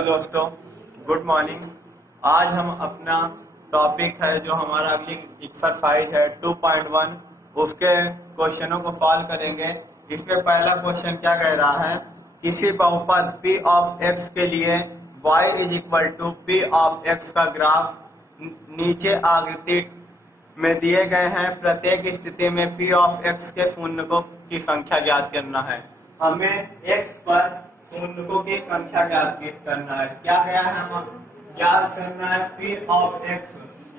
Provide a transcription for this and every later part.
Hello दोस्तों, good morning. आज हम अपना टॉपिक है जो हमारा अगली एक्सरसाइज है 2.1, उसके क्वेश्चनों को सॉल्व करेंगे। इसमें पहला क्वेश्चन क्या कह रहा है, किसी बहुपद p ऑफ x के लिए y is equal to p of x का ग्राफ नीचे आकृति में दिए गए हैं। प्रत्येक स्थिति में p ऑफ x के शून्यकों की संख्या ज्ञात करना है। हमें x पर शून्यकों की संख्या ज्ञात करना है। क्या गया है, हम ज्ञात करना है p ऑफ x,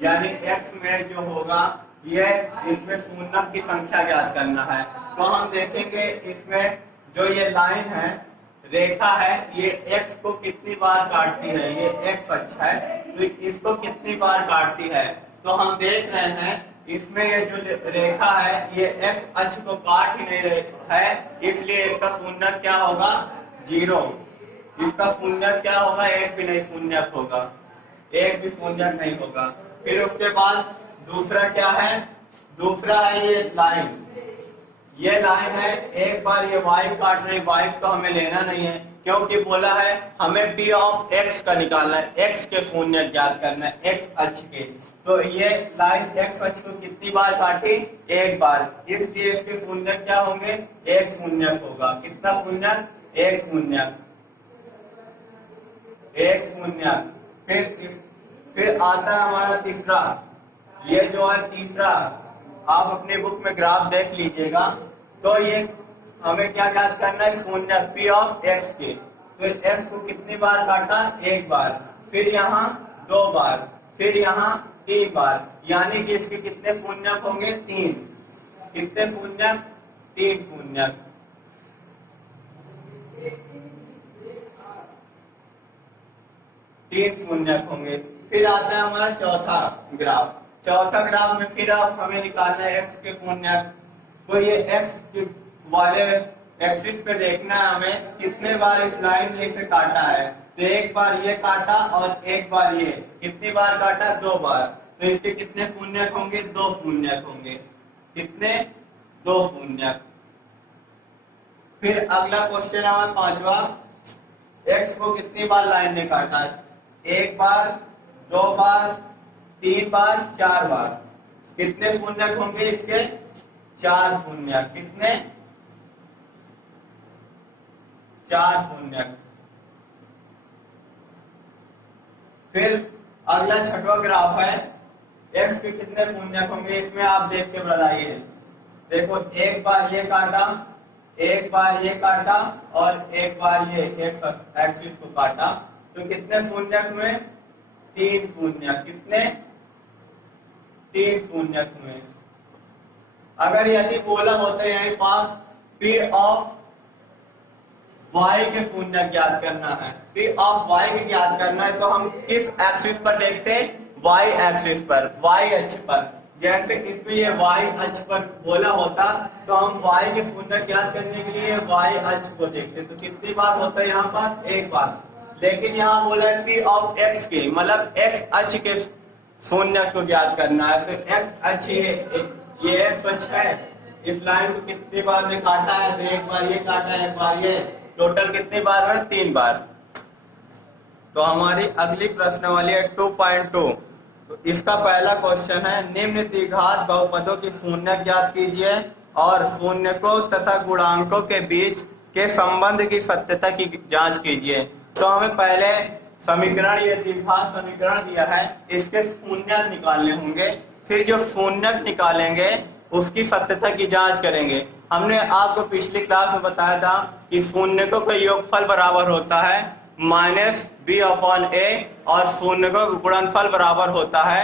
यानी x में जो होगा ये इसमें शून्यक की संख्या ज्ञात करना है। तो हम देखेंगे इसमें जो ये लाइन है, रेखा है, ये x को कितनी बार काटती है। ये x अक्ष है तो इसको कितनी बार काटती है। तो हम देख रहे हैं इसमें ये जो रेखा है ये x अक्ष को काट ही नहीं रही है, इसलिए इसका शून्यक क्या होगा, 0। इसका शून्यक क्या होगा, एक भी नहीं शून्यक होगा, एक भी शून्यक नहीं होगा। फिर उसके बाद दूसरा क्या है, दूसरा है ये लाइन, ये लाइन है, एक बार ये y काट रही, y तो हमें लेना नहीं है क्योंकि बोला है हमें p ऑफ x का निकालना है, x के शून्य ज्ञात करना है, x अक्ष के। तो ये लाइन x अक्ष को कितनी बार काटी, एक बार, इसलिए इसके शून्य क्या होंगे, एक शून्य होगा। कितना शून्य, एक शून्य, एक शून्य। फिर आता है हमारा तीसरा, ये जो है तीसरा, आप अपने बुक में ग्राफ देख लीजिएगा। तो ये हमें क्या ज्ञात करना है, शून्य p ऑफ x के। तो इस x को कितनी बार काटा, एक बार, फिर यहाँ 2 बार, फिर यहाँ 3 बार, यानी कि इसके कितने शून्यक होंगे, 3। कितने शून्यक, 3 शून्यक। तीन शून्यक होंगे। फिर आता है हमारा चौथा ग्राफ। चौथा ग्राफ में फिर आप हमें निकालना है x के शून्यक। तो ये x वाले एक्सिस पे देखना है हमें कितने बार इस लाइन ने इसे काटा है। तो एक बार ये काटा और एक बार ये, कितनी बार काटा, 2 बार। तो इसके कितने शून्यक होंगे, 2 शून्यक होंगे। कितने, 2 शून्यक। फिर अगला क्वेश्चन है 5वां, x को कितनी बार लाइन ने काटा है, 1 बार, 2 बार, 3 बार, 4 बार। कितने शून्यक होंगे इसके, 4 शून्यक। कितने, 4 शून्यक। फिर अगला 6वां ग्राफ है, x के कितने शून्यक होंगे, इसमें आप देख के बताइए। देखो एक बार ये काटा, एक बार ये काटा और एक बार ये एक्सिस को काटा। तो कितने शून्यक हुए, 3 शून्यक। कितने, 3 शून्यक हुए। अगर यदि बोला होता है यहीं पास p ऑफ y के शून्य ज्ञात करना है, p ऑफ y के ज्ञात करना है, तो हम किस एक्सिस पर देखते हैं, y एक्सिस पर, y अक्ष पर। जैसे इसमें ये y अक्ष पर बोला होता तो हम y के शून्य ज्ञात करने के लिए y अक्ष को देखते। तो कितनी बार होता है यहाँ पास, एक बार। लेकिन यहाँ बोला है p ऑफ x के, मतलब x अक्ष के शून्य को ज्ञात करना है। तो x अक्ष ये x अक्ष है, इस लाइन को कितनी बार ने काटा है, तो एक बार ये काटा, एक बार ये, टोटल कितनी बार है, 3 बार। तो हमारी अगली प्रश्नावली है 2.2। तो इसका पहला क्वेश्चन है, निम्न द्विघात बहुपदों की शून्य ज्ञात कीजिए और शून्यकों तथा गुणांकों के बीच के संबंध की सत्यता की जांच कीजिए। तो हमें पहले समीकरण, ये द्विघात समीकरण दिया है, इसके शून्यक निकालने होंगे। फिर जो शून्यक निकालेंगे उसकी सत्यता की जांच करेंगे। हमने आपको पिछली क्लास में बताया था कि शून्यकों का योगफल बराबर होता है -b/a और शून्यकों का गुणनफल बराबर होता है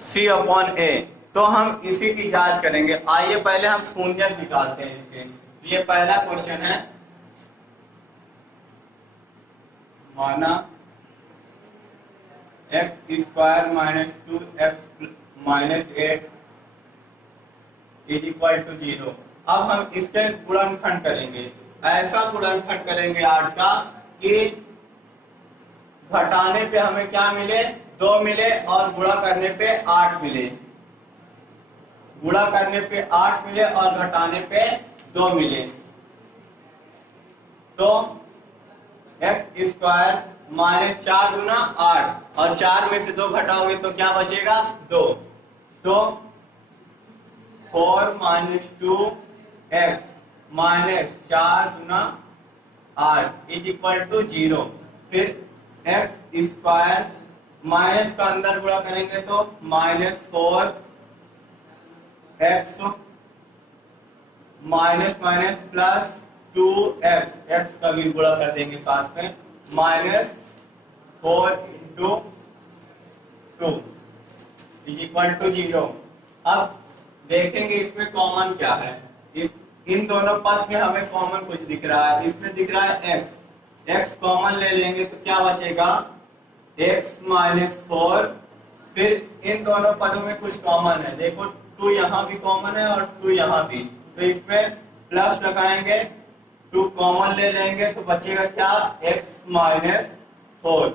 c/a। तो हम इसी की जांच करेंगे। आइए पहले हम शून्यक निकालते हैं इसके। तो ये पहला क्वेश्चन है, माना x² - 2x - 8 = 0। अब हम इसके गुणनखंड करेंगे, ऐसा गुणनखंड करेंगे 8 का कि घटाने पे हमें क्या मिले, 2 मिले और गुणा करने पे 8 मिले। गुणा करने पे 8 मिले और घटाने पे 2 मिले। तो x² -4×8 और 4 में से 2 घटाओगे तो क्या बचेगा 2। तो 4 - 2x -4×8 इज इक्वल टू 0। फिर x स्क्वायर माइनस का अंदर गुणा करेंगे तो -4x minus minus plus 2x, x का भी गुणा कर देंगे साथ में, -4 × 2 इज इक्वल टू 0। अब देखेंगे इसमें कॉमन क्या है। इन दोनों पद में हमें कॉमन कुछ दिख रहा है। इसमें दिख रहा है x कॉमन ले लेंगे तो क्या बचेगा x -4। फिर इन दोनों पदों में कुछ कॉमन है, देखो 2 यहाँ भी कॉमन है और 2 यहाँ भी, तो इसमें प्लस लगाएंगे, 2 कॉमन ले लेंगे तो बचेगा क्या x -4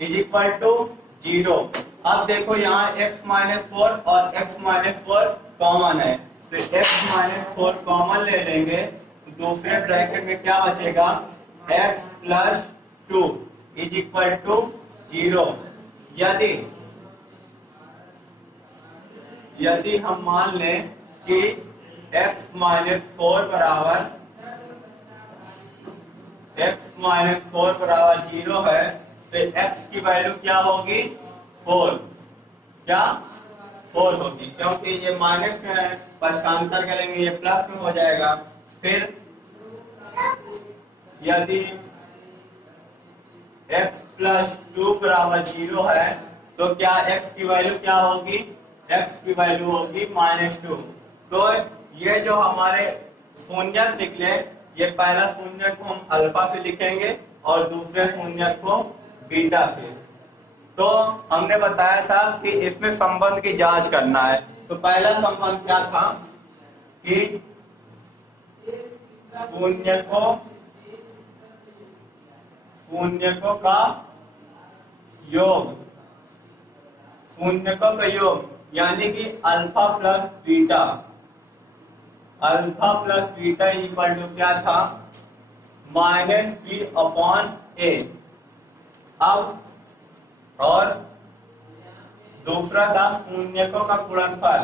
इज इक्वल टू 0। अब देखो यहाँ x -4 और x -4 कॉमन है, तो x -4 कॉमन ले लेंगे तो दूसरे ब्रैकेट में क्या बचेगा x + 2 इज इक्वल टू 0। यदि हम मान लें कि x -4 बराबर 0 है तो x की वैल्यू क्या होगी 4 होगी, क्योंकि ये माइनस में है, पक्षांतर करेंगे ये प्लस में हो जाएगा। फिर यदि x + 2 बराबर 0 है तो क्या x की वैल्यू क्या होगी, x की वैल्यू होगी -2। तो ये जो हमारे शून्यक निकले, ये पहला शून्यक को हम अल्फा से लिखेंगे और दूसरे शून्यक को बीटा से। तो हमने बताया था कि इसमें संबंध की जांच करना है। तो पहला संबंध क्या था कि शून्यकों का योग, यानी कि alpha plus beta is equal to क्या था -b/a। अब और दूसरा था शून्यकों का गुणनफल,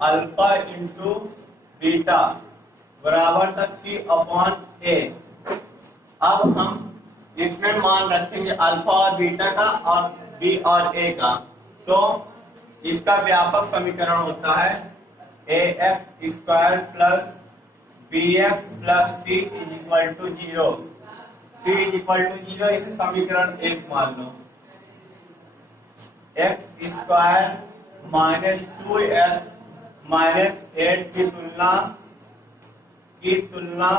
अल्फा इंटू बीटा बराबर था c/a। अब हम इसमें मान रखेंगे अल्फा और बीटा का और b और a का, तो इसका व्यापक समीकरण होता है ax² + bx + c is equal to 0। इसे समीकरण 1 मान लो। x² -2x -8 की तुलना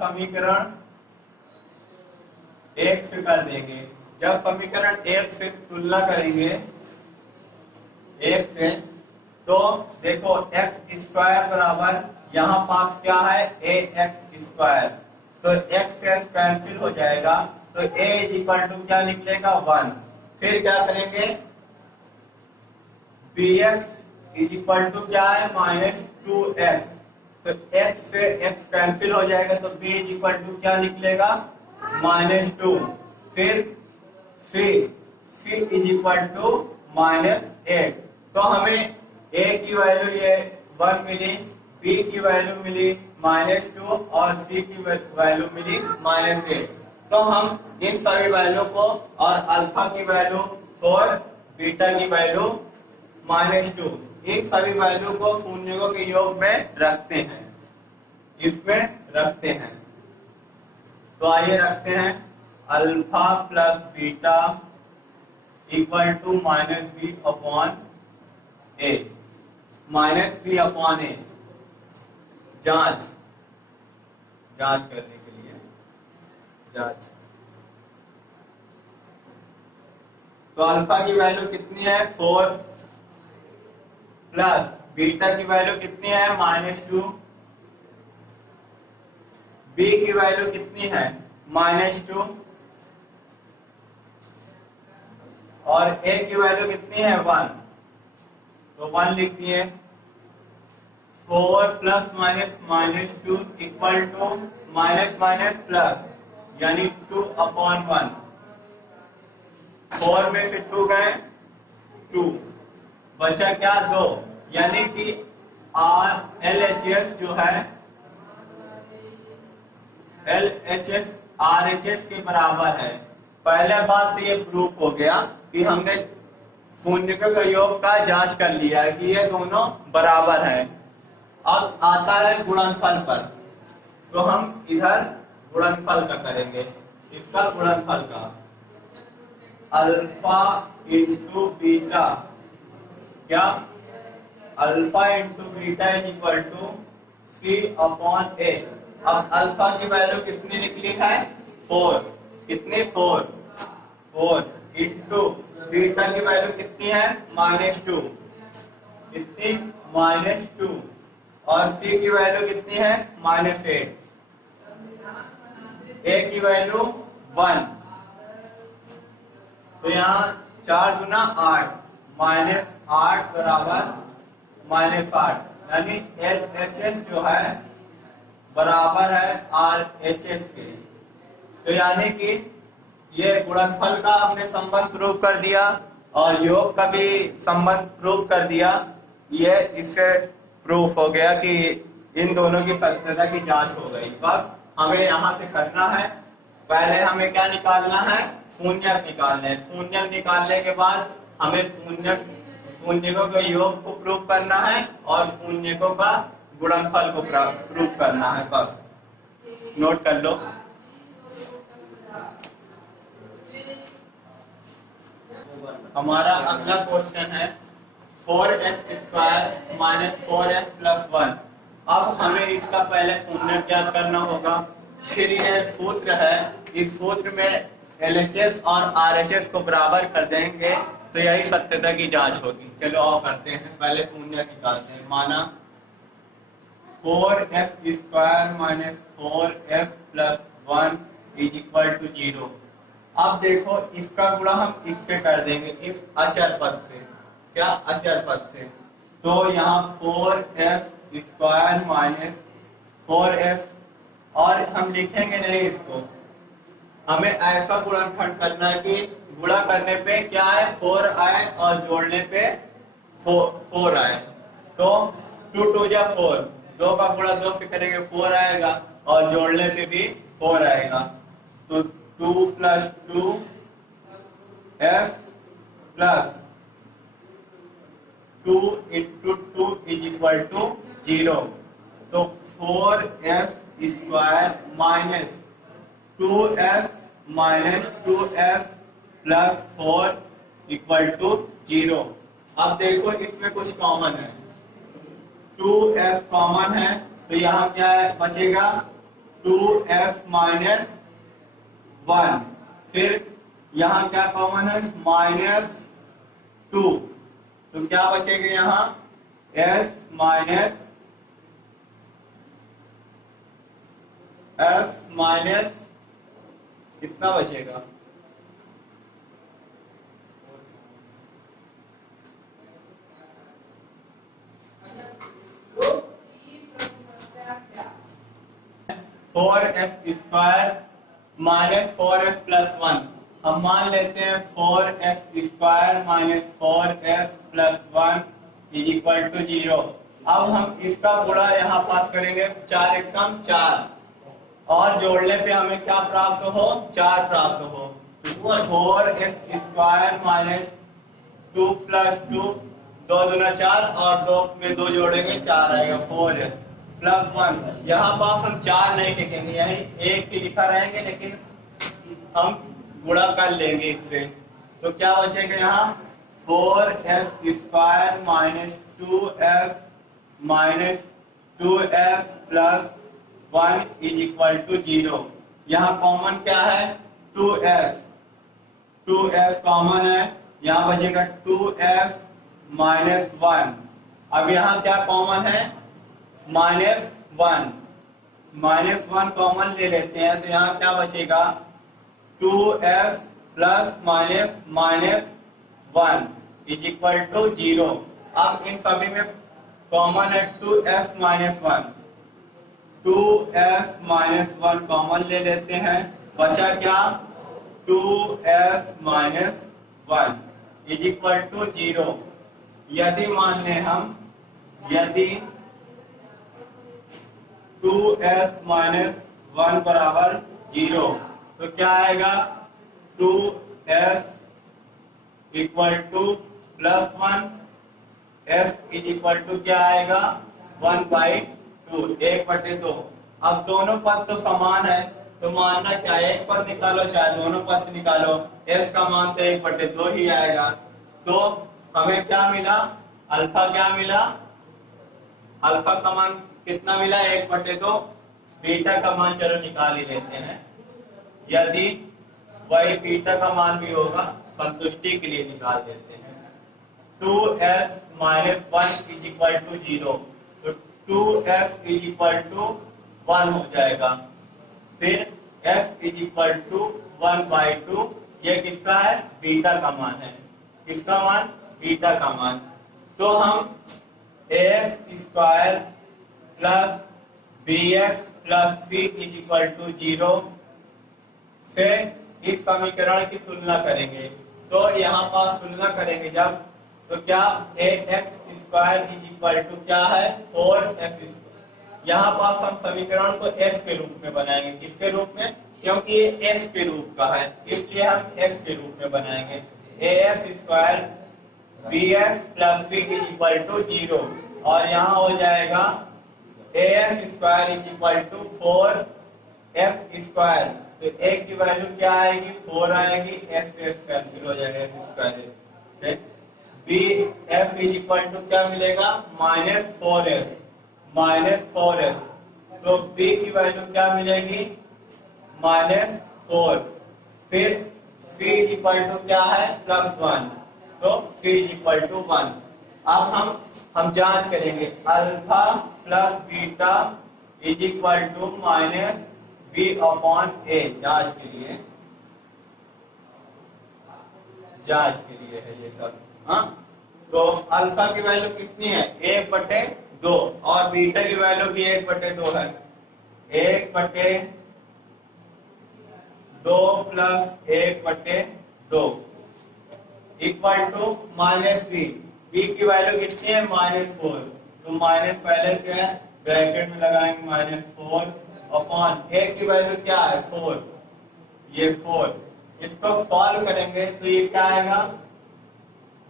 समीकरण 1 से कर देंगे। जब समीकरण 1 से तुलना करेंगे 1 से, तो देखो x² बराबर यहाँ पास क्या है ax², तो x से कैंसिल हो जाएगा, तो a इज इक्वल टू क्या निकलेगा 1। फिर क्या करेंगे bx इज इक्वल टू क्या है -2x, तो x से x कैंसिल हो जाएगा, तो b इज इक्वल टू क्या निकलेगा -2। फिर c इज इक्वल टू -8। तो हमें a की वैल्यू ये 1 मिली, b की वैल्यू मिली -2 और c की वैल्यू मिली -8। तो हम इन सभी वैल्यू को और अल्फा की वैल्यू 4, बीटा की वैल्यू -2, इन सभी वैल्यू को शून्यों के योग में रखते हैं, इसमें रखते हैं। तो आइए रखते हैं alpha plus beta equal to -b/a। -b/a जांच करने के लिए तो अल्फा की वैल्यू कितनी है 4 प्लस बीटा की वैल्यू कितनी है -2, b की वैल्यू कितनी है -2, और a की वैल्यू कितनी है 1, तो 1 लिख दिए। 4 plus minus minus 2 equal to minus minus plus यानी 2/1। 4 में से 2 गए 2, बचा क्या 2, यानी कि LHS जो है LHS RHS के बराबर है। पहले बात तो ये प्रूफ हो गया कि हमने शून्यकों के योग का जांच कर लिया है कि ये दोनों बराबर हैं। अब आता है गुणनफल पर, तो हम इधर गुणनफल का करेंगे, इसका गुणनफल का अल्फा इंटू बीटा, क्या alpha into beta is equal to C/A। अब अल्फा की वैल्यू कितनी निकली है 4, कितनी 4 इंटू बीटा की वैल्यू कितनी है -2, कितनी -2, और C की वैल्यू कितनी है -8, A की वैल्यू 1। तो यहाँ 4 गुना 8 -8 बराबर -8, यानी LHS जो है बराबर है RHS के। तो यानी कि ये गुणनफल का हमने संबंध प्रूव कर दिया और योग का भी संबंध प्रूव कर दिया। ये इससे प्रूफ हो गया कि इन दोनों की सत्यता की जांच हो गई। बस हमें यहाँ से करना है, पहले हमें क्या निकालना है, शून्यक निकालना है। शून्यक निकालने के बाद हमें शून्यकों के योग को प्रूव करना है और शून्यकों का गुणनफल को प्रूव करना है। बस नोट कर लो। हमारा अगला क्वेश्चन है 4s² माइनस 4s प्लस 1। अब हमें इसका पहले शून्यक ज्ञात करना होगा, फिर यह सूत्र है, इस सूत्र में LHS और RHS को बराबर कर देंगे तो यही सत्यता की जांच होगी। चलो आओ करते हैं, पहले शून्यक निकालते हैं। माना 4s² minus 4s plus 1 is equal to 0। अब देखो इसका गुणा हम इससे कर देंगे, इस अचर पद से। क्या अचर पद से? तो यहाँ 4s² माइनस 4s, और हम लिखेंगे नहीं इसको, हमें ऐसा गुणनखंड करना है कि गुणा करने पे क्या है 4 आए और जोड़ने पे 4 आए। तो 2 2 जा 4, 2 का गुणा 2 से करेंगे 4 आएगा और जोड़ने पे भी 4 आएगा। तो 2 plus 2s plus 2 into 2 is equal to 0। तो 4s² minus 2s minus 2s plus 4 equal to 0। अब देखो इसमें कुछ कॉमन है, 2s कॉमन है, तो यहाँ क्या है बचेगा 2s माइनस 1। फिर यहाँ क्या कॉमन है -2, तो क्या बचेगा यहाँ s माइनस कितना बचेगा, four F square minus 4s plus 1। हम मान लेते हैं 4s² minus 4s plus 1 is equal to 0। अब हम इसका गुणा यहाँ पास करेंगे, 4 एकम 4, और जोड़ने पे हमें क्या प्राप्त हो 4 प्राप्त हो। 4s² माइनस 2 प्लस 2, 2 दूना 4 और 2 में 2 जोड़ेंगे 4 आएगा 4s प्लस 1। यहाँ पास हम 4 नहीं लिखेंगे, यही 1 ही लिखा रहेंगे, लेकिन हम गुणा कर लेंगे इससे। तो क्या बचेगा यहाँ 4s² minus 2s plus 1 is equal to 0। यहाँ कॉमन क्या है 2s कॉमन है, यहाँ बचेगा 2s माइनस 1। अब यहाँ क्या कॉमन है -1 कॉमन ले लेते हैं, तो यहाँ क्या बचेगा 2s plus minus 1 is equal to 0। अब इन सभी में कॉमन है 2f minus 1, 2f minus 1 common ले लेते हैं, बचा क्या 2f minus 1 is equal to 0। यदि मान लें हम, यदि 2f माइनस 1 बराबर 0 तो क्या आएगा 2f equal to plus 1, f is equal to क्या आएगा 1/2, 1/2। अब दोनों पद तो समान है तो मानना क्या है, एक पद निकालो चाहे दोनों पद से निकालो, f का मान तो 1/2 ही आएगा। तो हमें क्या मिला, अल्फा क्या मिला, अल्फा का मान कितना मिला 1/2, बीटा का मान चलो निकाल ही लेते हैं। यदि वही बीटा का मान भी होगा संतुष्टि के लिए निकाल देते हैं। 2f minus 1 is equal to 0, तो 2f इज इक्वल टू 1 हो जाएगा। फिर f इज इक्वल टू 1/2, ये किसका है, बीटा का मान है, किसका मान, बीटा का मान। तो हम ax square plus bx plus c is equal to 0 से इस समीकरण की तुलना करेंगे। तो यहाँ पास तुलना करेंगे जब, तो क्या ax square is equal to क्या है 4f। यहाँ पास हम समीकरण को f के रूप में बनाएंगे, किसके रूप में, क्योंकि ये x के रूप का है इसलिए हम f के रूप में बनाएंगे। ax square bx plus c is equal to 0 और यहाँ हो जाएगा ax square is equal to 4f square. तो एक की वैल्यू क्या आएगी 4 आएगी, f से f कैंसिल हो जाएगा, f square. bf is equal to क्या मिलेगा -4f, -4f। तो b की वैल्यू क्या मिलेगी -4। फिर c इज इक्वल टू क्या है +1, तो c इज इक्वल टू 1। अब हम जांच करेंगे, alpha plus beta is equal to minus b/a, जांच के लिए है ये सब। हाँ, तो अल्फा की वैल्यू कितनी है 1/2 और बीटा की वैल्यू भी 1/2 है, 1/2 plus 1/2 equal to -b। b की वैल्यू कितनी है -4, तो माइनस पहले से है ब्रैकेट में लगाएंगे -4 अपॉन a की वैल्यू क्या है 4, ये 4। इसको सॉल्व करेंगे तो ये क्या आएगा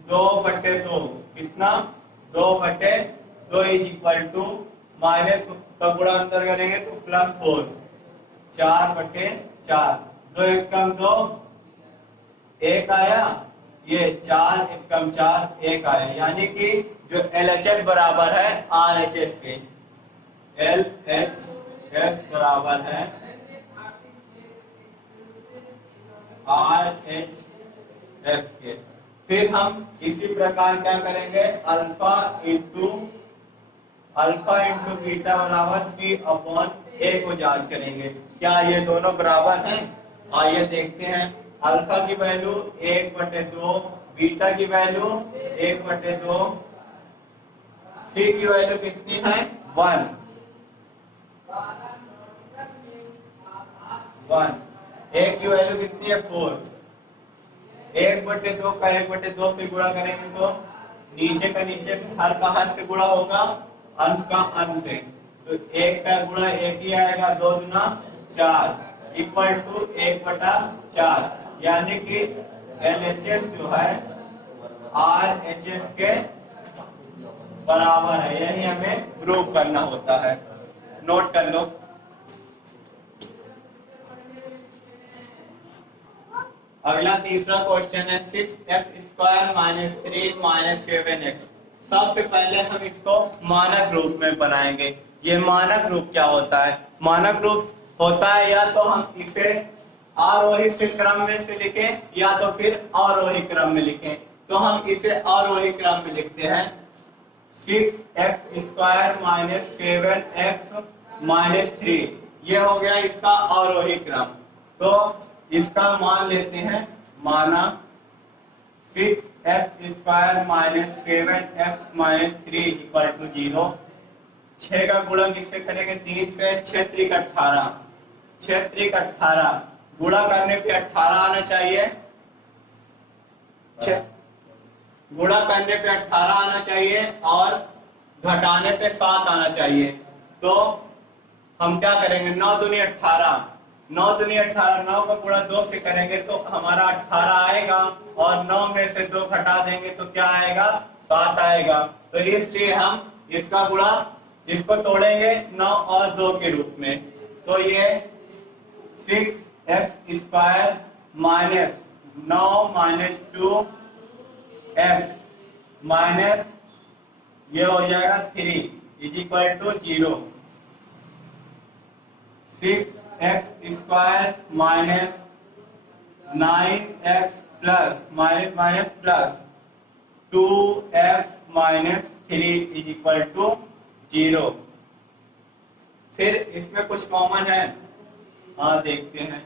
2/2, कितना 2/2 इज इक्वल टू माइनस का गुणा अंदर करेंगे तो +4, 4/4, 2 एकम 2, 1 आया, ये 4 एकम 4, 1 आया। यानी कि जो LHS बराबर है RHS के, LHS बराबर है RHS के। फिर हम इसी प्रकार क्या करेंगे, अल्फा इंटू बीटा बराबर c/a को जांच करेंगे, क्या ये दोनों बराबर हैं। आइए देखते हैं, अल्फा की वैल्यू 1/2, बीटा की वैल्यू 1/2, c की वैल्यू कितनी है 1, a की वैल्यू कितनी है 4। 1/2 का 1/2 से गुणा करेंगे तो नीचे का नीचे, हर का हर से गुणा होगा, अंश का अंश से, तो 1 का गुणा 1 ही आएगा, 2 गुना 4 इक्वल टू 1/4। यानी कि LHS जो है RHS के बराबर है, यही हमें प्रूव करना होता है। नोट कर लो। अगला तीसरा क्वेश्चन है 6x² - 3 - 7x। सबसे पहले हम इसको मानक रूप में बनाएंगे। ये मानक रूप क्या होता है, मानक रूप होता है या तो हम इसे आरोही क्रम में से लिखें या तो फिर अवरोही क्रम में लिखें। तो हम इसे अवरोही क्रम में लिखते हैं, 6x² - 7x - 3, ये हो गया इसका अवरोही क्रम। तो इसका मान लेते हैं, माना 6 x square minus 7x minus 3 equal to 0। 6 का गुणा किससे करेंगे? 3 से। 6 त्रिक 18, 6 त्रिक 18, गुणा करने पे 18 आना चाहिए। गुणा करने पे 18 आना चाहिए और घटाने पे 7 आना चाहिए। तो हम क्या करेंगे? 9 दूनी 18, 9 दूनी 18, 9 का गुणा 2 से करेंगे तो हमारा 18 आएगा और 9 में से 2 घटा देंगे तो क्या आएगा? 7 आएगा। तो इसलिए हम इसका गुणा, इसको तोड़ेंगे 9 और 2 के रूप में। तो ये 6x square minus 9 minus 2x minus ये हो जाएगा 3 is equal to 0। 6x square minus 9x plus minus minus plus 2x minus 3 is equal to 0। फिर इसमें कुछ कॉमन है, हाँ देखते हैं।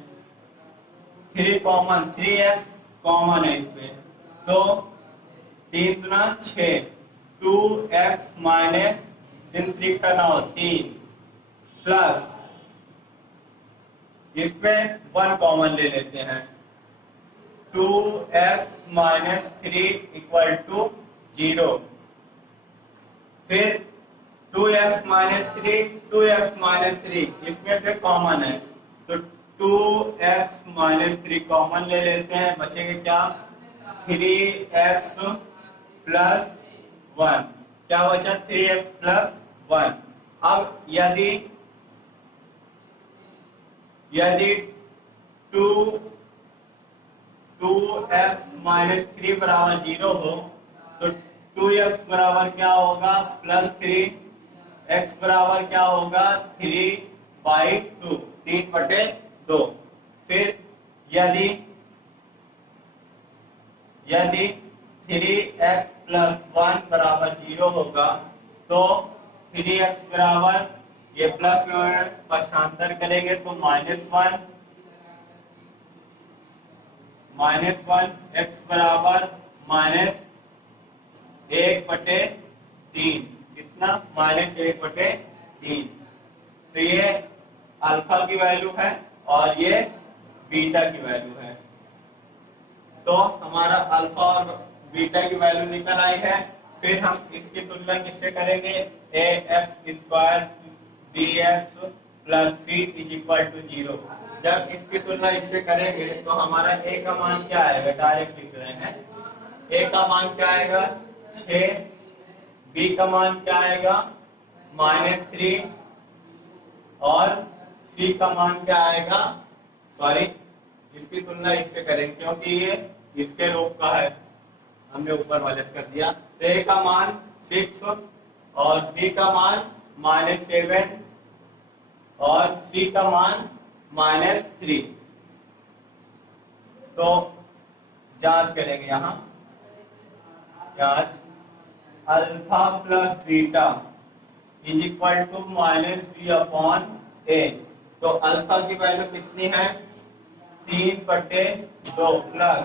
3 कॉमन, 3x कॉमन है इसमें, तो 3 गुना 6, 2x माइनस 3 का 9 3 प्लस इसमें 1 कॉमन ले लेते हैं, 2x माइनस 3 इक्वल टू 0। फिर 2x माइनस 3, 2x माइनस 3 इसमें से कॉमन है तो 2x माइनस 3 कॉमन ले लेते हैं, बचेंगे क्या? 3x प्लस 1, क्या बचा? 3x plus 1। अब यदि 2x माइनस 3 बराबर 0 हो तो 2x बराबर क्या होगा? प्लस 3, x बराबर क्या होगा? 3/2, 3/2। फिर यदि 3x प्लस 1 बराबर 0 होगा तो 3x बराबर, ये प्लस में पक्षांतर करेंगे तो -1, x बराबर -1/3, कितना? -1/3। तो ये अल्फा की वैल्यू है और ये बीटा की वैल्यू है। तो हमारा अल्फा और बीटा की वैल्यू निकल आई है। फिर हम इसकी तुलना किससे करेंगे? ax square bx plus c is equal to 0। जब इसकी तुलना इससे करेंगे तो हमारा a का मान क्या आएगा? डायरेक्ट लिख रहे हैं, a का मान क्या आएगा? 6, b का मान क्या आएगा? -3 और c का मान क्या आएगा? सॉरी, इसकी तुलना इससे करेंगे क्योंकि ये इसके रूप का है, हमने ऊपर वाले से कर दिया। तो a का मान 6 और b का मान -7 और c का मान -3। तो जांच करेंगे यहाँ, जांच alpha plus beta is equal to -b/a। तो अल्फा की वैल्यू कितनी है? 3/2 प्लस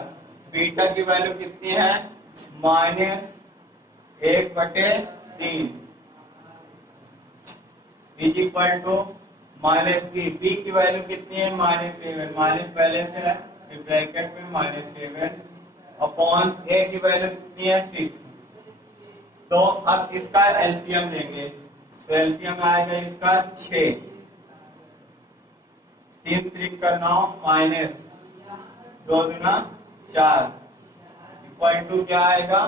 बीटा की वैल्यू कितनी है? -1/3 इज इक्वल टू -b की वैल्यू कितनी है? -7, माइनस पहले से है ब्रैकेट में -7 अपॉन a की वैल्यू कितनी है? 6। तो अब इसका एलसीएम लेंगे तो एलसीएम आएगा इसका 6, 3 त्रिक का 9 माइनस 2 दूना 4 इक्वल टू क्या आएगा?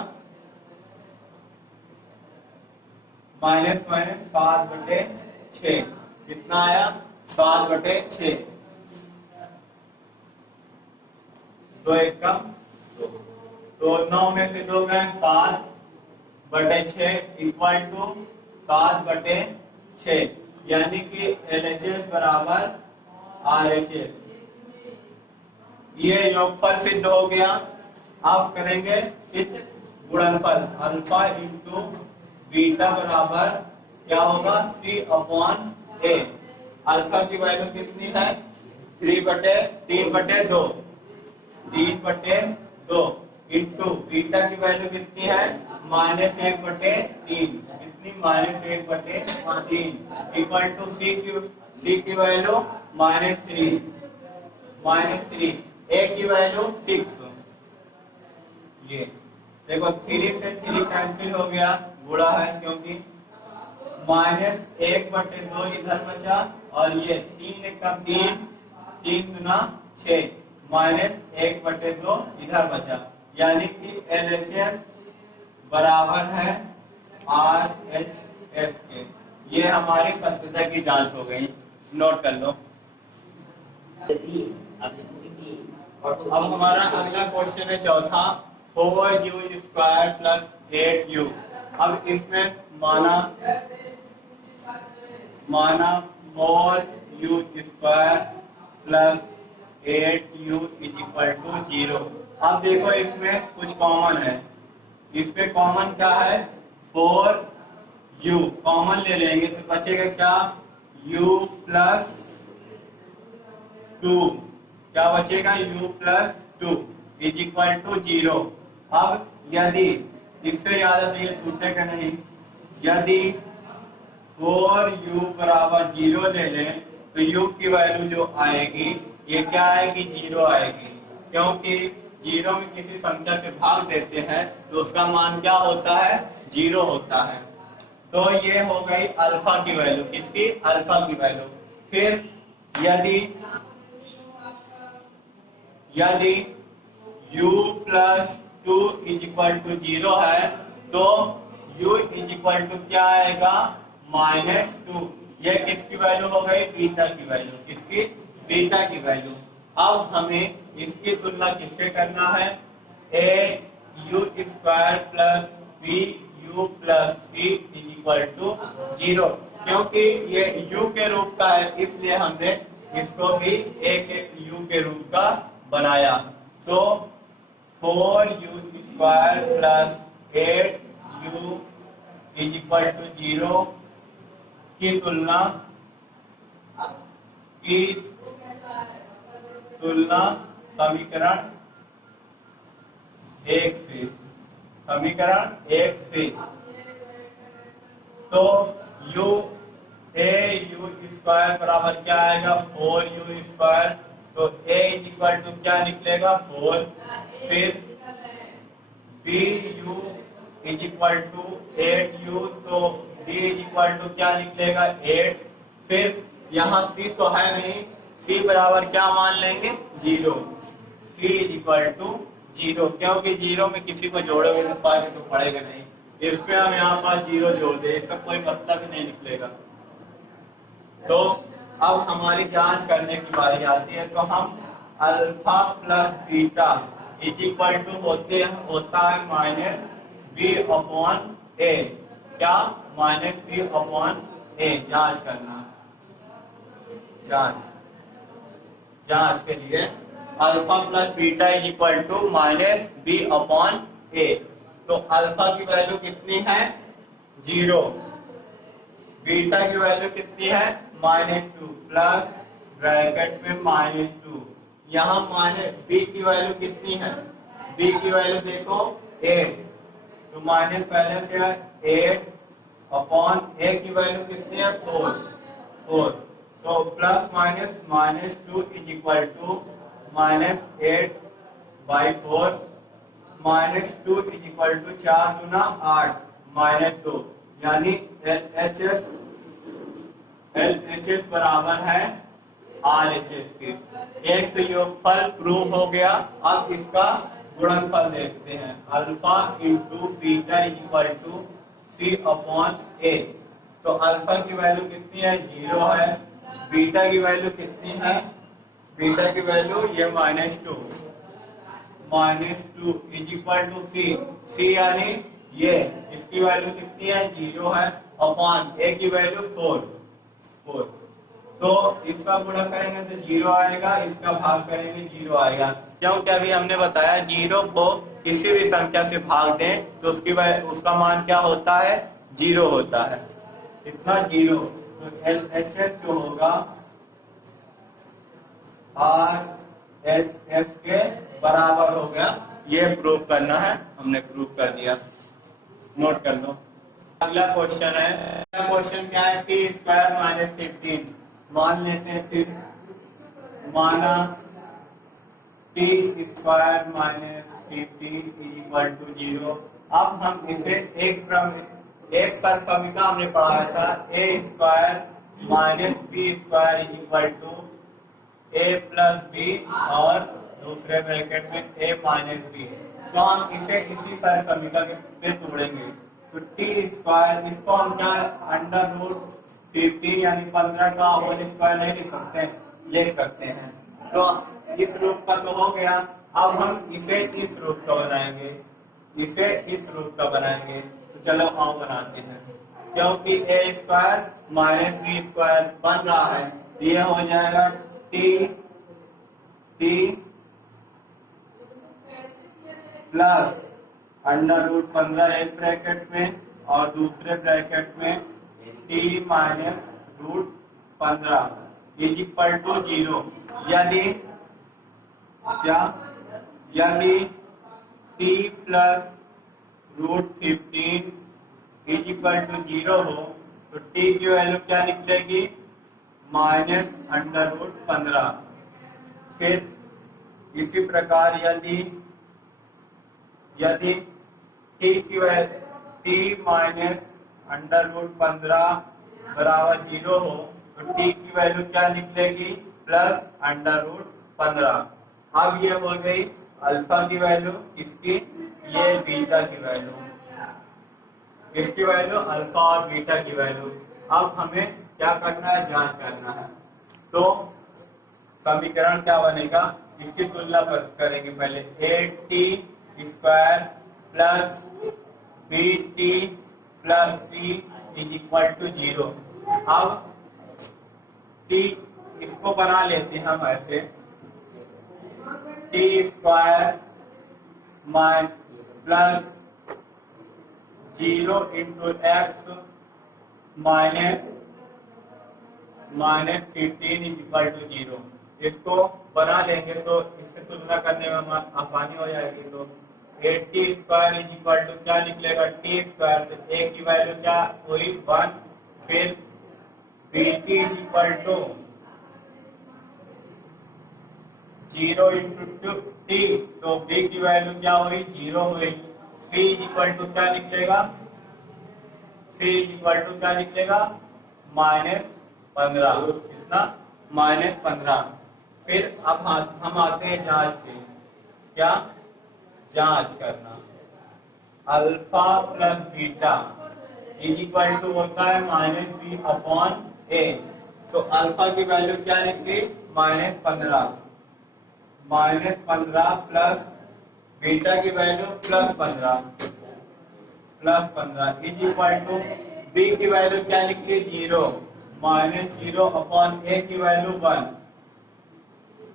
-7/6। कितना आया? 7/6। 2 1 कम 2, तो 9 में से 2 गए, 7/6 इक्वल टू 7/6, यानी कि LHS बराबर RHS। ये योगफल सिद्ध हो गया। आप करेंगे सिद्ध गुणनफल, अल्फा इंटू बीटा बराबर क्या होगा? C/A। अल्फा की वैल्यू कितनी है? 3/2, 3/2 इंटू बीटा की वैल्यू कितनी है -1/3, कितनी -1/3 इक्वल टू सी की वैल्यू -3, ए की वैल्यू 6। ये देखो 3 से 3 कैंसिल हो गया, बुरा है क्योंकि -1/2 इधर बचा और ये 3 1 का 3, 3 दूना 6, -1/2 इधर बचा, यानी कि LHS बराबर है RHS के। ये हमारी सत्यता की जांच हो गई, नोट कर लो। अब हमारा अगला क्वेश्चन है चौथा, 4u² + 8u। अब इसमें माना 4u² + 8u = 0। अब देखो इसमें कुछ कॉमन है, इसमें कॉमन क्या है 4u कॉमन ले लेंगे तो बचेगा क्या u + 2, क्या बचेगा u + 2 = 0। अब यदि इससे ज्यादा तो ये टूटेगा नहीं, यदि 4u = 0 ले लें तो u की वैल्यू जो आएगी ये क्या आएगी 0 आएगी, क्योंकि 0 में किसी संख्या से भाग देते हैं तो उसका मान क्या होता है 0 होता है। तो ये हो गई अल्फा की वैल्यू, किसकी अल्फा की वैल्यू। फिर यदि u + 2 = 0 है तो u = क्या आएगा -2। ये किसकी वैल्यू हो गई बीटा की वैल्यू, किसकी बीटा की वैल्यू। अब हमें इसकी तुलना किससे करना है au² + bu + c = 0, क्योंकि ये u के रूप का है इसलिए हमने इसको भी एक u के रूप का बनाया। तो 4u² + 8u = 0 की तुलना समीकरण 1 से, तो au² बराबर क्या आएगा 4u², तो a = क्या निकलेगा 4। फिर bu = 8u, तो b = क्या निकलेगा 8। फिर यहाँ c तो है नहीं, c बराबर क्या मान लेंगे 0, c = 0, क्योंकि 0 में किसी को जोड़ोगे तो पानी तो पड़ेगा नहीं, इसमें हम यहाँ पर 0 जोड़ दे, इसका कोई मतलब नहीं निकलेगा। तो अब हमारी जांच करने की बारी आती है, तो हम अल्फा + बीटा = होता है -b/a, क्या -b/a। जांच करना, जांच के लिए अल्फा + बीटा = -b/a। तो अल्फा की वैल्यू कितनी है 0, बीटा की वैल्यू कितनी है -2 प्लस ब्रैकेट में -2, यहाँ b की वैल्यू कितनी है, b की वैल्यू देखो 8, तो माइनस पहले से है 8/a की वैल्यू कितनी है 4, तो प्लस -2 = -8/4, -2 = 4 दूना 8 -2, यानी LHS बराबर है RHS के। एक तो योगफल प्रूव हो गया। अब इसका गुणनफल देखते हैं, अल्फा इंटू बीटा = c/a। तो अल्फा की वैल्यू कितनी है 0 है, बीटा की वैल्यू कितनी है, बीटा की वैल्यू ये -2 c यानी ये इसकी वैल्यू कितनी है 0 है, अपॉन a की वैल्यू 4। तो इसका गुणा करेंगे तो 0 आएगा, इसका भाग करेंगे 0 आएगा, क्योंकि अभी हमने बताया 0 को किसी भी संख्या से भाग दें तो उसका मान क्या होता है 0 होता है, इतना 0। तो LHS जो होगा RHS के बराबर हो गया ये प्रूव करना है, हमने प्रूव कर दिया, नोट कर लो। अगला क्वेश्चन है, अगला क्वेश्चन क्या है, टी स्क्वायर माइनस 15 मान लेते हैं। फिर माना t square minus 15 equal to 0। अब हम इसे एक सरसमीका हमने पढ़ाया था, a square minus b square equal to a plus b और दूसरे ब्रैकेट में ए माइनस बी। तो हम इसे इसी सरसमीका पे तोड़ेंगे। तो टी स्क्वायर, इसको हम क्या अंडर रूट 15 यानी 15 का होल स्क्वायर नहीं लिख सकते हैं। तो इस रूप का तो हो गया। अब हम इसे इस रूप का बनाएंगे, इसे इस रूप का बनाएंगे। तो चलो आओ बनाते हैं। क्योंकि ए स्क्वायर माइनस बी स्क्वायर बन रहा है, ये हो जाएगा टी प्लस अंडर रूट 15 एक ब्रैकेट में और दूसरे ब्रैकेट में t minus root 15 is equal to 0। यदि t plus root 15 is equal to 0 हो तो टी की वैल्यू क्या निकलेगी, माइनस अंडर रूट 15। फिर इसी प्रकार यदि टी की value t minus under root 15 बराबर 0 हो तो टी की वैल्यू क्या निकलेगी, प्लस अंडर रूट 15। अब ये हो गई अल्फा की वैल्यू, इसकी ये बीटा की वैल्यू, इसकी वैल्यू अल्फा और बीटा की वैल्यू। अब हमें क्या करना है, जांच करना है। तो समीकरण क्या बनेगा, इसकी तुलना करेंगे पहले। A t square plus b t plus c is equal to 0। अब टी इसको बना लेते हैं हम ऐसे, t square plus 0 into x minus 15 is equal to 0। इसको बना लेंगे तो इससे तुलना करने में आसानी हो जाएगी। तो a t square is equal to क्या निकलेगा, टी स्क्वायर, तो ए की वैल्यू क्या हुई 1। फिर b t is equal to 0 into t, तो बी की वैल्यू क्या हुई 0 हुई। सी इज इक्वल टू क्या निकलेगा, सी इज इक्वल टू क्या निकलेगा, माइनस 15। कितना, माइनस 15। फिर अब हम आते हैं जांच पे। क्या जांच करना, alpha plus beta is equal to होता है माइनस बी अपॉन ए। तो अल्फा की वैल्यू क्या निकली, माइनस 15, माइनस 15 प्लस बीटा की value plus 15 is equal to b की वैल्यू क्या निकली 0, माइनस 0 अपॉन ए की वैल्यू 1,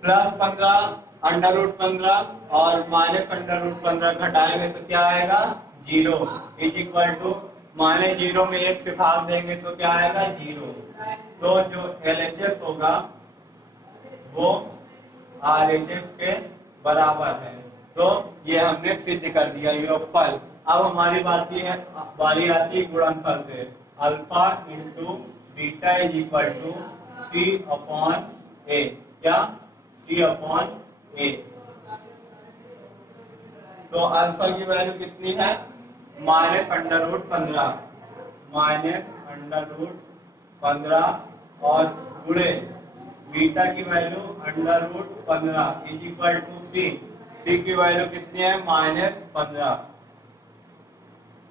प्लस 15 अंडर रूट 15 और माइनस अंडर रूट 15 घटाएंगे तो क्या आएगा 0 इज इक्वल टू माइनस 0 में 1 से भाग देंगे तो क्या आएगा 0। तो जो LHS होगा वो RHS के बराबर है। तो ये हमने सिद्ध कर दिया योगफल। अब हमारी बारी आती है गुणनफल पे। Alpha into beta is equal to c upon a. क्या, सी अपॉन ए। तो अल्फा की वैल्यू कितनी है, minus under root 15, minus under root 15 और गुणे बीटा की value under root 15 is equal to C. C की वैल्यू कितनी है, माइनस 15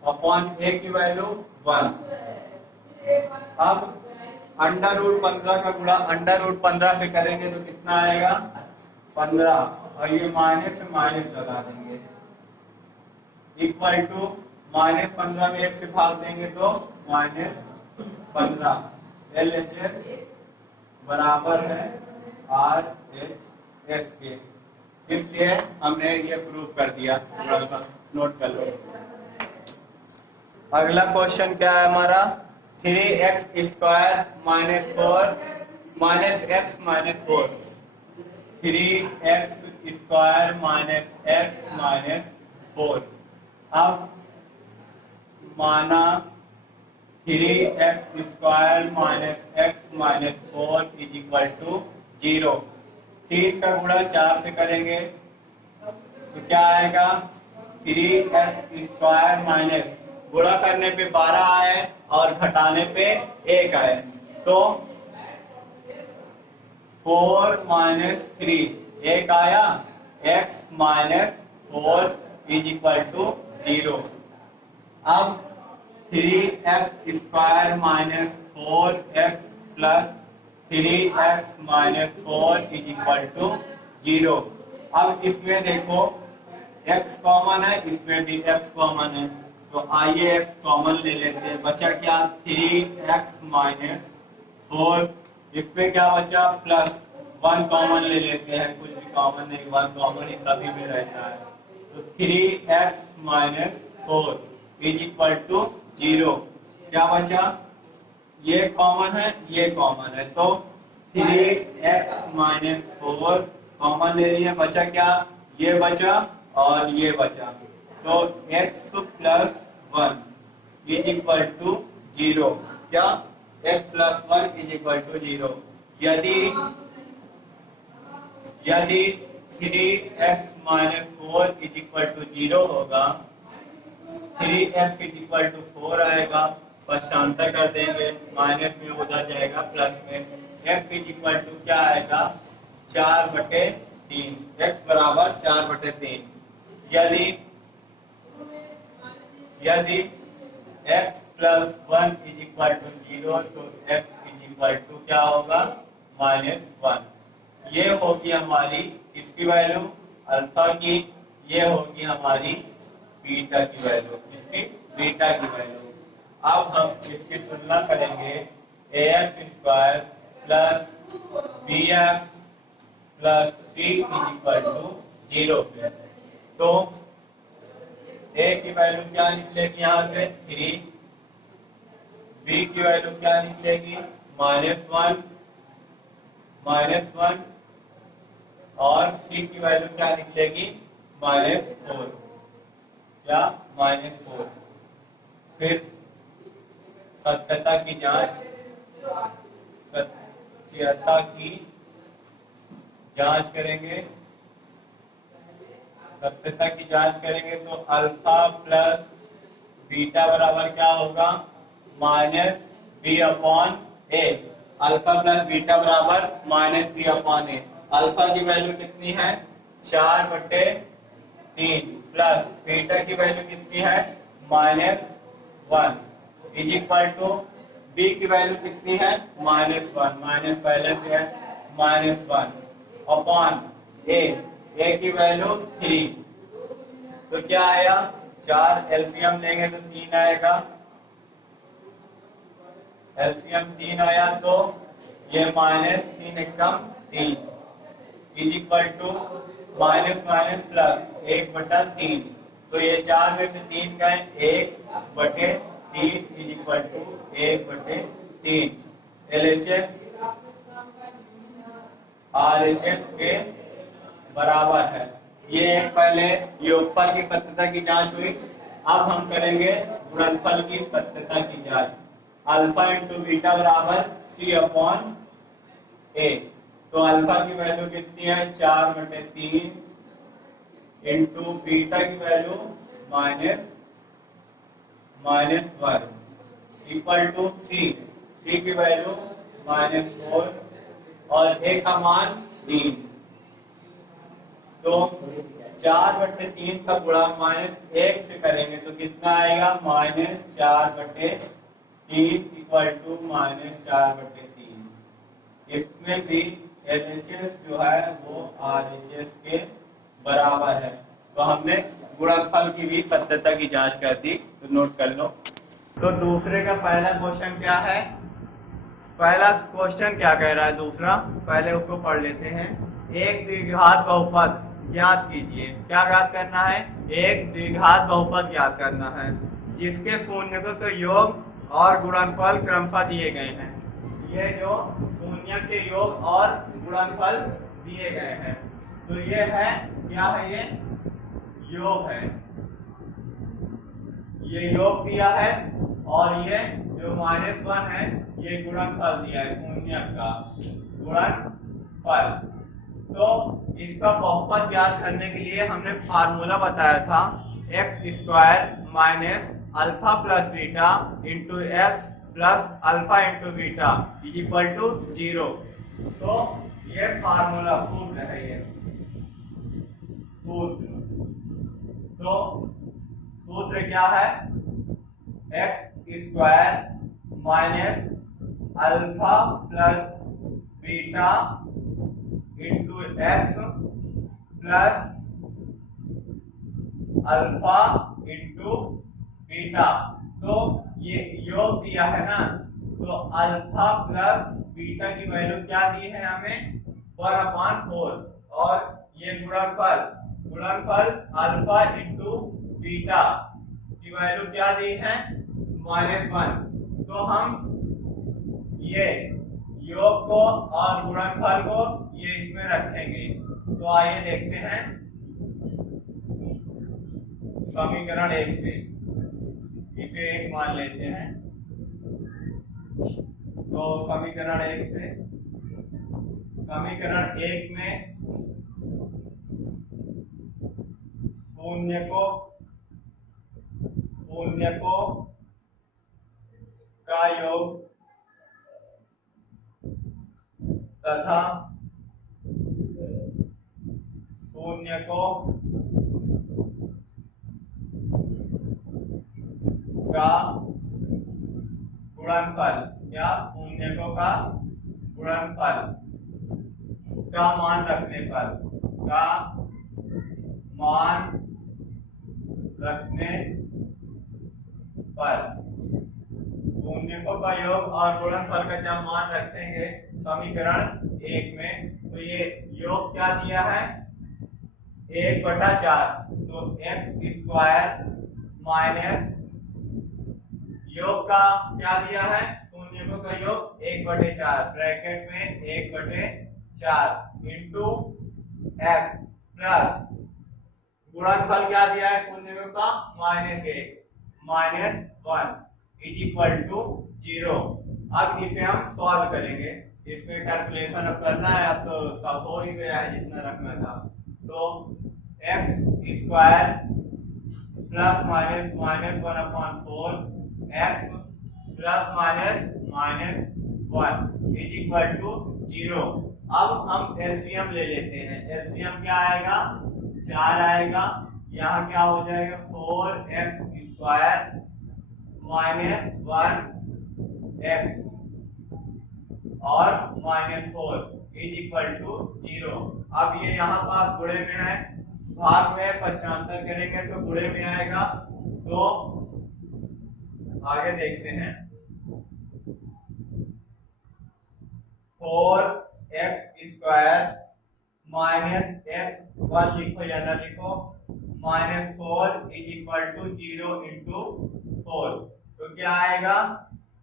अपॉन ए की वैल्यू 1। अब अंडर रूट 15 का गुणा अंडर रूट 15 से करेंगे तो कितना आएगा 15, और ये माइनस से माइनस लगा देंगे, इक्वल टू माइनस 15 में 1 से भाग देंगे तो माइनस 15। LHS बराबर है RHS के। इसलिए हमने ये प्रूव कर दिया, नोट कर लो। अगला क्वेश्चन क्या है हमारा, 3x square minus 4 minus x minus 4। 3x² minus x minus 4। अब माना 3x² minus x minus 4 is equal to 0। 3 का गुणा 4 से करेंगे तो क्या आएगा 3x² माइनस, गुणा करने पे 12 आए और घटाने पे 1 आए, तो 4 माइनस 3 1 आया, x minus 4 is equal to 0। अब 3x² minus 4x plus 3x minus 4 is equal to 0। अब इसमें देखो x कॉमन है, इसमें भी x कॉमन है, तो आइए x कॉमन ले लेते हैं। बचा क्या 3x माइनस 4, इसमें क्या बचा प्लस 1 कॉमन ले लेते हैं, कुछ भी कॉमन नहीं, 1 कॉमन ही सभी में रहता है, तो 3x minus 4 is equal to 0। क्या बचा, ये कॉमन है, ये कॉमन है, तो 3x माइनस 4 कॉमन ले लिए, बचा क्या, ये बचा और ये बचा, तो x plus 1 is equal to 0। क्या, x plus 1 is equal to 0। यदि 3x minus 4 is equal to 0 होगा, 3x इज इक्वल टू 4 आएगा, पक्षांतर कर देंगे, माइनस में उधर जाएगा प्लस में, x इज इक्वल टू क्या आएगा 4/3, x बराबर 4/3। यदि x plus 1 is equal to 0 तो x इज इक्वल टू क्या होगा -1। ये होगी हमारी इसकी वैल्यू अल्फा की, ये होगी हमारी बीटा की वैल्यू, इसकी बीटा की वैल्यू। अब हम इसकी तुलना करेंगे ax² plus bf plus c is equal to 0 से, तो a की वैल्यू क्या निकलेगी यहाँ से 3, b की वैल्यू क्या निकलेगी -1 और c की वैल्यू क्या निकलेगी -4, क्या -4। फिर सत्यता की जांच करेंगे, सत्यता की जांच करेंगे तो अल्फा प्लस बीटा बराबर क्या होगा -b/a। अल्फा प्लस बीटा बराबर -b/a। अल्फा की वैल्यू कितनी है 4/3 प्लस बीटा की वैल्यू कितनी है -1 इज इक्वल टू b की वैल्यू कितनी है -1, माइनस पहले से है -1 अपॉन a की वैल्यू 3, तो क्या आया 4, एलसीएम लेंगे तो 3 आएगा, एलसीएम 3 आया तो ये -3 एकम 3 is equal to minus plus 1/3, तो ये 4 में से 3 गए 1/3 is equal to 1/3। LHS RHS के बराबर है। ये पहले योगफल की सत्यता की जांच हुई, अब हम करेंगे गुणनफल की सत्यता की जांच। अल्फा इंटू बीटा बराबर c/a, तो अल्फा की वैल्यू कितनी है 4/3 इंटू बीटा की वैल्यू -1 इक्वल टू c की वैल्यू -4 और a का मान 3, तो 4/3 का गुणा -1 से करेंगे तो कितना आएगा -4/3 इक्वल टू -4/3। इसमें भी LHS जो है वो RHS के बराबर है, तो हमने गुणनफल की भी सत्यता की जांच कर दी, तो नोट कर लो। तो दूसरे का पहला क्वेश्चन क्या है, पहला क्वेश्चन क्या कह रहा है, दूसरा पहले उसको पढ़ लेते हैं। एक द्विघात बहुपद ज्ञात कीजिए। क्या ज्ञात करना है, एक द्विघात बहुपद ज्ञात करना है जिसके शून्यकों के योग और गुणनफल क्रमशः दिए गए हैं। ये जो शून्य के योग और गुणनफल दिए गए हैं। तो ये है क्या है, ये योग है, ये योग दिया है, और ये जो -1 है ये गुणनफल दिया है, शून्य का गुणनफल। तो इसका बहुपद ज्ञात करने के लिए हमने फार्मूला बताया था, x² minus alpha plus beta into x plus alpha into beta is equal to 0। तो ये फार्मूला सूत्र है, ये सूत्र। तो सूत्र क्या है, x² minus alpha plus beta into x plus alpha into beta. तो ये योग दिया है ना, तो अल्फा प्लस बीटा की वैल्यू क्या दी है हमें, 1/4, और ये गुणनफल अल्फा इंटू बीटा की वैल्यू क्या दी है, -1। तो हम ये योग को और गुणनफल को ये इसमें रखेंगे। तो आइए देखते हैं समीकरण 1 से, इसे 1 मान लेते हैं। तो समीकरण 1 से, समीकरण 1 में शून्य को का योग तथा शून्य को का गुणनफल या शून्य को का गुणनफल का मान रखने पर, शून्य को का योग और गुणनफल का जब मान रखेंगे समीकरण 1 में, तो ये योग क्या दिया है, 1/4। तो x² माइनस योग का क्या दिया है, शून्य को का योग 1/4 ब्रैकेट में 1/4 इंटू एक्स प्लस गुणनफल क्या दिया है शून्य का, -1 इज इक्वल टू 0। अब इसे हम सॉल्व करेंगे, इसमें कैलकुलेशन अब करना है, अब तो सब हो ही गया है जितना रखना था। तो x² plus minus -1/4 x plus -1 is equal to 0। अब हम एलसीएम ले लेते हैं, एलसीएम क्या आएगा, 4 आएगा, यहाँ क्या हो जाएगा, 4x² -1x और -4 इज इक्वल टू 0। अब ये यहाँ पास गुणे में है, भाग में पक्षांतर करेंगे तो गुणे में आएगा। तो आगे देखते हैं, 4x² -x1 लिखो या ना लिखो, -4 इज इक्वल टू 0 इंटू 4। तो क्या आएगा,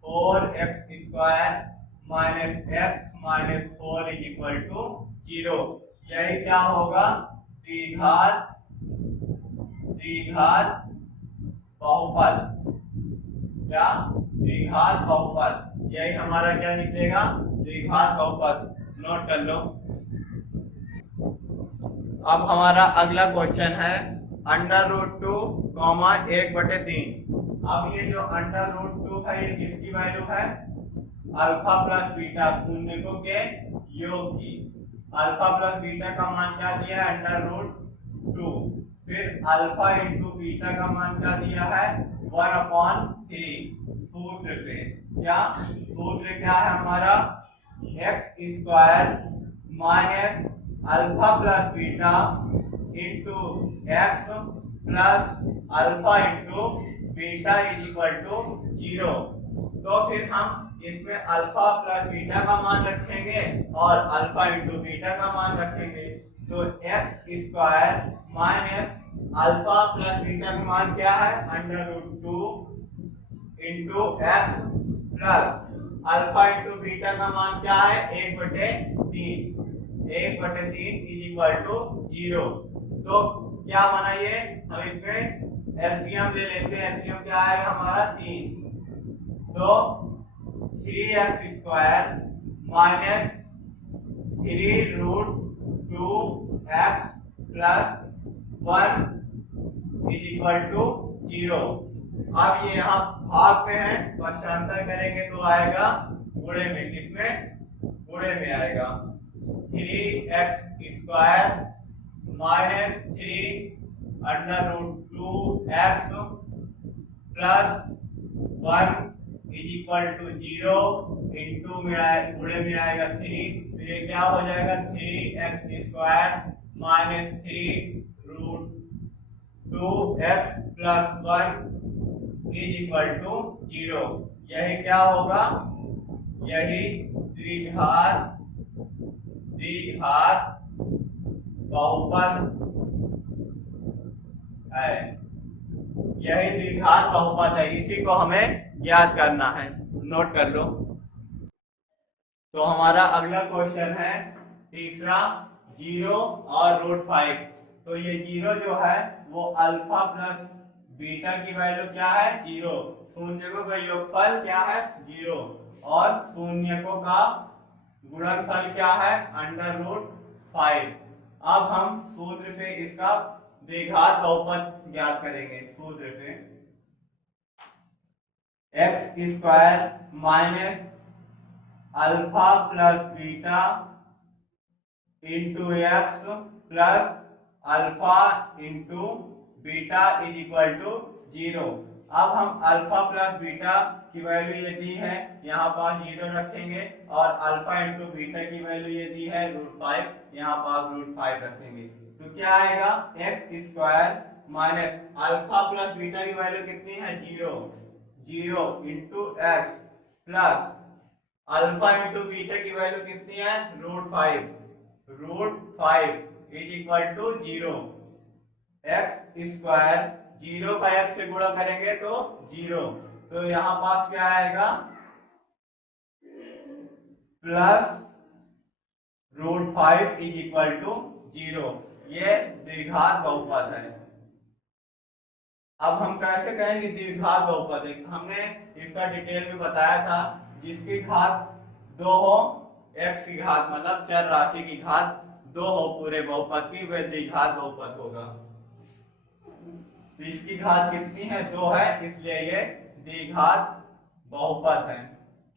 4x² -x -4 is equal to 0। यही क्या होगा, द्विघात बहुपद, क्या द्विघात बहुपद, यही हमारा क्या निकलेगा, द्विघात बहुपद। नोट कर लो। अब हमारा अगला क्वेश्चन है √2, 1/3। अब ये जो √2 है ये किसकी वैल्यू है, अल्फा प्लस बीटा शून्य को के योग की। अल्फा प्लस बीटा का मान क्या दिया है, √2। फिर अल्फा इंटू बीटा का मान क्या दिया है, 1/3। सूत्र से क्या, सूत्र क्या है हमारा, x² minus alpha plus beta into x plus alpha into beta is equal to 0। तो फिर हम इसमें अल्फा प्लस बीटा का मान रखेंगे और अल्फा इंटू बीटा का मान रखेंगे। तो x² minus alpha plus beta का मान क्या है, √2 into x plus alpha into beta का मान क्या है, 1/3। 1/3 इज इक्वल टू 0। तो क्या बना ये, हम इसमें एलसीएम ले लेते हैं। एलसीएम क्या आएगा हमारा 3, तो 3x² minus 3√2x plus 1 is equal to 0। अब ये यहाँ भाग पे है, पक्षांतर करेंगे तो आएगा गुणे में। किसमें? गुणे में आएगा। 3x² minus 3√2x plus 1 is equal to 0 into में गुणे में आएगा 3, तो ये क्या हो जाएगा 3x² minus 3√2x plus 1 is equal to 0। यही क्या होगा, यही द्विघात बहुपद है। यही द्विघात बहुपद है, इसी को हमें याद करना है, नोट कर लो। तो हमारा अगला क्वेश्चन है तीसरा, 0 और √5। तो ये 0 जो है वो अल्फा प्लस बीटा की वैल्यू क्या है 0, शून्यकों का योगफल क्या है 0, और शून्यकों का गुणनफल क्या है √5। अब हम सूत्र से इसका द्विघात बहुपद ज्ञात करेंगे। सूत्र से x² minus alpha plus beta into x plus alpha into beta is equal to 0। अब हम अल्फा प्लस बीटा की वैल्यू ये दी है, यहाँ पास 0 रखेंगे, और अल्फा इंटू बीटा की वैल्यू ये दी है √5, यहाँ पास √5 रखेंगे। तो क्या आएगा, x² minus alpha plus beta की वैल्यू कितनी है 0 into x plus alpha into beta की वैल्यू कितनी है √5 इज इक्वल टू 0। x² 0 का x से गुणा करेंगे तो 0, तो यहां पास क्या आएगा प्लस √5 इज इक्वल टू 0। ये द्विघात बहुपद है। अब हम कैसे कहेंगे द्विघात बहुपद? हमने इसका डिटेल में बताया था, जिसकी घात 2 हो, x की घात मतलब चर राशि की घात 2 हो पूरे बहुपद की, वह द्विघात बहुपद होगा। तो इसकी घात कितनी है 2 है, इसलिए ये द्विघात बहुपद है।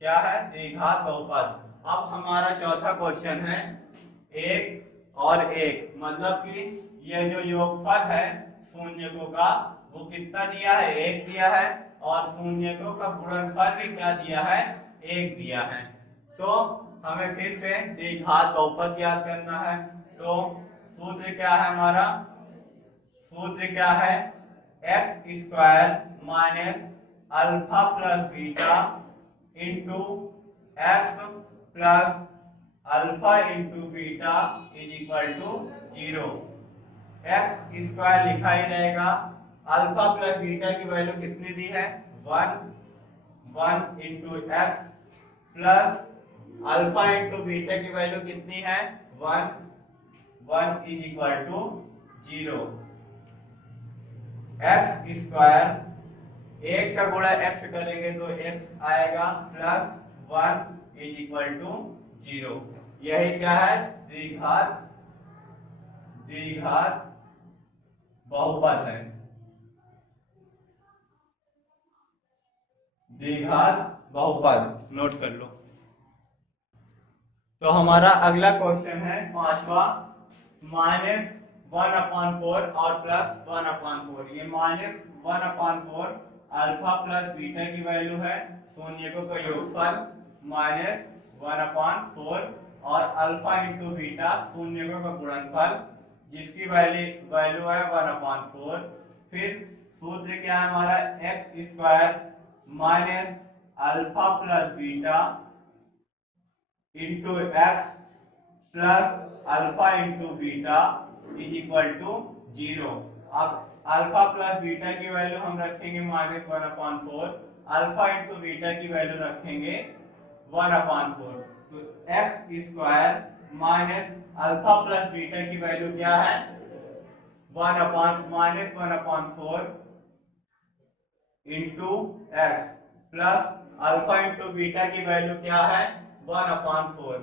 क्या है? द्विघात बहुपद। अब हमारा चौथा क्वेश्चन है 1 और 1, मतलब कि ये जो योगफल है शून्यकों का वो कितना दिया है 1 दिया है, और शून्यकों का गुणनफल भी क्या दिया है 1 दिया है। तो हमें फिर से द्विघात बहुपद याद करना है। तो सूत्र क्या है हमारा? सूत्र क्या है? x² minus alpha plus beta into x plus alpha into beta is equal to 0। x² लिखा ही रहेगा, अल्फा प्लस बीटा की वैल्यू कितनी दी है 1 into x plus alpha into beta की वैल्यू कितनी है 1 इज इक्वल टू 0। x² 1 का गुणा x करेंगे तो x आएगा प्लस 1 इज इक्वल टू 0। यही क्या है? द्विघात बहुपद है। द्विघात बहुपद नोट कर लो। तो हमारा अगला क्वेश्चन है पांचवा, -1/4 और +1/4। ये -1/4 अल्फा प्लस बीटा की वैल्यू है, शून्यकों का योगफल -1/4 और अल्फा इंटू बीटा शून्यकों का गुणनफल, जिसकी वैल्यू है 1/4। फिर सूत्र क्या है हमारा? x² minus alpha plus beta into x plus alpha into beta is equal to 0। अब अल्फा प्लस बीटा की वैल्यू हम रखेंगे -1/4, अल्फा इंटू बीटा की वैल्यू रखेंगे 1/4। तो x² minus alpha plus beta की वैल्यू क्या है, 1/-1/4 into x plus alpha into beta की वैल्यू क्या है 1/4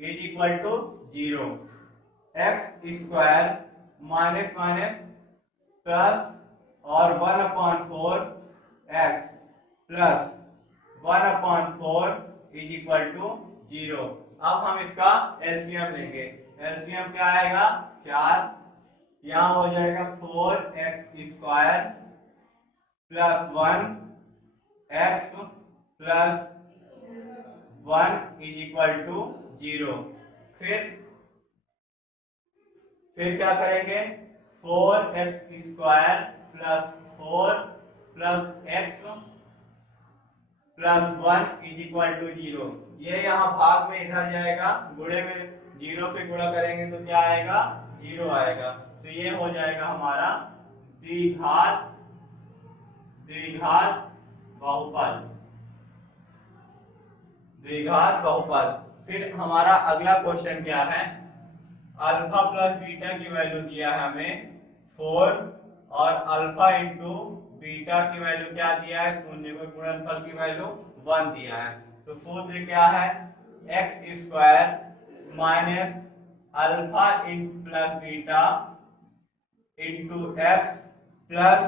is equal to 0। X square minus minus plus और 1/4 x plus 1/4 is equal to 0। अब हम इसका एलसीएम लेंगे। एलसीएम क्या आएगा 4, यहाँ हो जाएगा 4x² plus 1 x plus 1 is equal to 0। फिर क्या करेंगे 4x² plus 4 plus x plus 1 is equal to 0। ये यहाँ भाग में इधर जाएगा, गुणे में 0 से गुणा करेंगे तो क्या आएगा 0 आएगा। तो ये हो जाएगा हमारा द्विघात बहुपद, द्विघात बहुपद। फिर हमारा अगला क्वेश्चन क्या है, अल्फा प्लस बीटा की वैल्यू दिया है हमें 4 और अल्फा इंटू बीटा की वैल्यू क्या दिया है, शून्य को गुणनफल की वैल्यू 1 दिया है। तो सूत्र क्या है x² minus alpha plus beta into x plus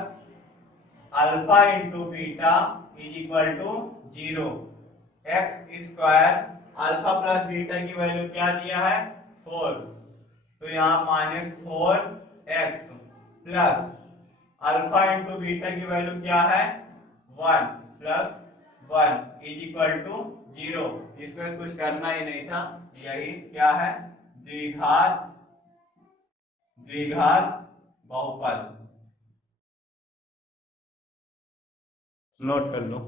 alpha into beta is equal to 0। x² alpha plus beta की वैल्यू क्या दिया है 4, तो यहाँ -4x plus alpha into beta की वैल्यू क्या है 1 प्लस 1 इज इक्वल टू 0। इसमें कुछ करना ही नहीं था, यही क्या है द्विघात बहुपद। नोट कर लो।